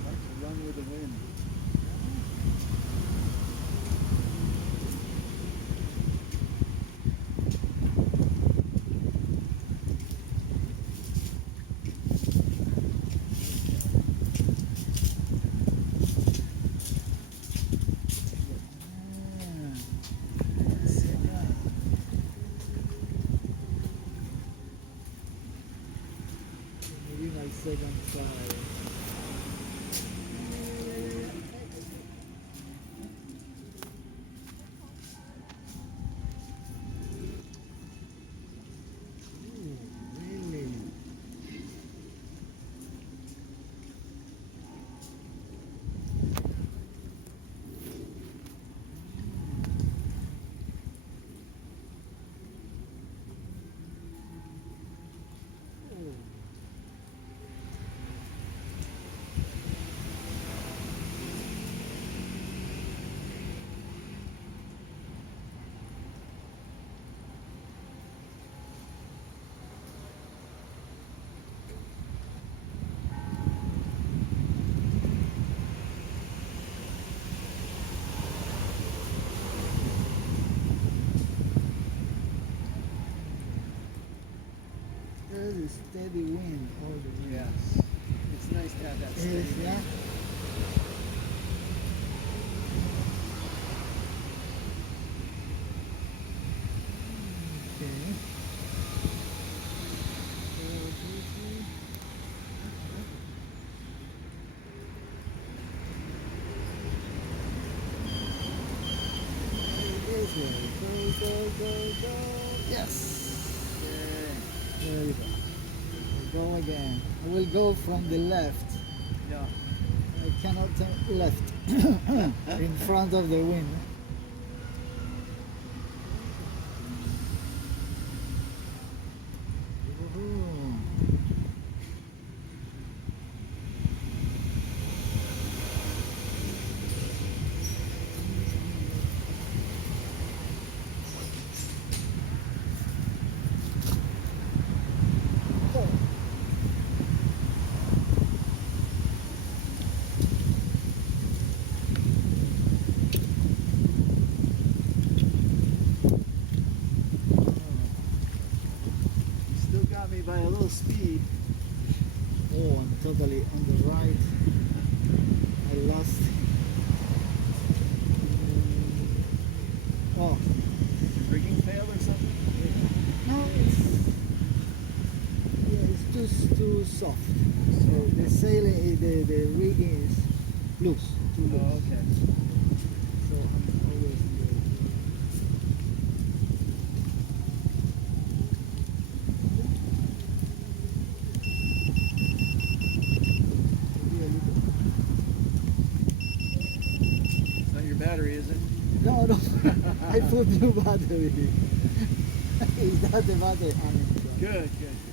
Starts to run with the wind. Maybe my second try. Ooh, really? Oh. There's a steady wind all the way. Yes. It's nice to have that steady Yes, wind. yeah. Okay. This way. Go, go, go, go. Yes. Yay. There you go. Go again. I will go from the left. Yeah. I cannot turn left in front of the wind. Ooh. You still got me by a little speed. Oh, I'm totally on the right. I lost. Oh, Rigging failed or something? no, it's too soft. So the sailing, the rigging is loose, too loose. Oh, okay. So I'm always maybe a little. It's not your battery, is it? No, no, I put new battery. Is that the battery? Good, good.